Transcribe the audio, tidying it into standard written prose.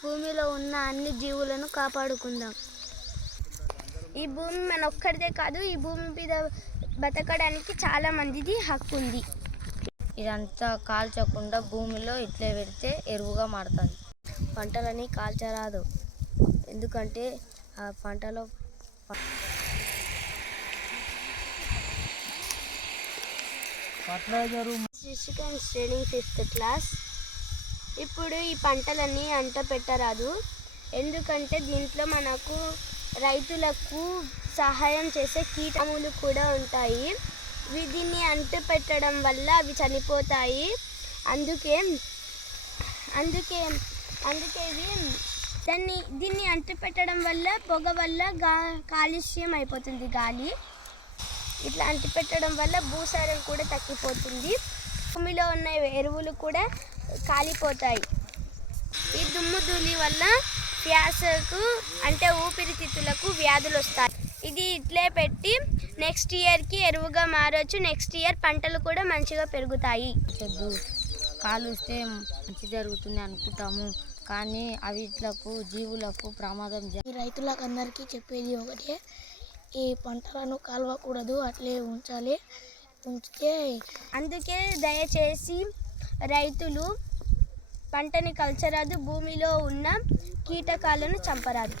భూమిలో ఉన్న అన్ని జీవులను కాపాడుకుందాం. ఈ భూమి మన ఒక్కడిదే కాదు, ఈ భూమి మీద బతకడానికి చాలా మందిది హక్కు ఉంది. ఇదంతా కాల్చకుండా భూమిలో ఇట్లే పెడితే ఎరువుగా మారుతుంది. పంటలని కాల్చరాదు, ఎందుకంటే ఆ పంటలో స్టడీయింగ్ 5th క్లాస్. ఇప్పుడు ఈ పంటలన్నీ అంట పెట్టరాదు, ఎందుకంటే దీంట్లో మనకు రైతులకు సహాయం చేసే కీటములు కూడా ఉంటాయి. దీన్ని అంట పెట్టడం వల్ల అవి చనిపోతాయి. అందుకే దీన్ని అంటు పెట్టడం వల్ల పొగ వల్ల కాలుష్యం అయిపోతుంది గాలి. ఇట్లా అంటు పెట్టడం వల్ల భూసారం కూడా తగ్గిపోతుంది, భూమిలో ఉన్న ఎరువులు కూడా కాలిపోతాయి. ఈ దుమ్ము ధూళి వల్ల శ్వాసకు అంటే ఊపిరితిత్తులకు వ్యాధులు వస్తాయి. ఇది ఇట్లే పెట్టి నెక్స్ట్ ఇయర్కి ఎరువుగా మారవచ్చు. నెక్స్ట్ ఇయర్ పంటలు కూడా మంచిగా పెరుగుతాయి. కాలుస్తే మంచి జరుగుతుంది అనుకుంటాము, కానీ అవిట్లకు జీవులకు ప్రమాదం. రైతులకు అందరికీ చెప్పేది ఒకటే, ఈ పంటలను కాలవకూడదు, అట్లే ఉంచాలి. అందుకే దయచేసి రైతులు పంటని కల్చరాదు, భూమిలో ఉన్న కీటకాలను చంపరాదు.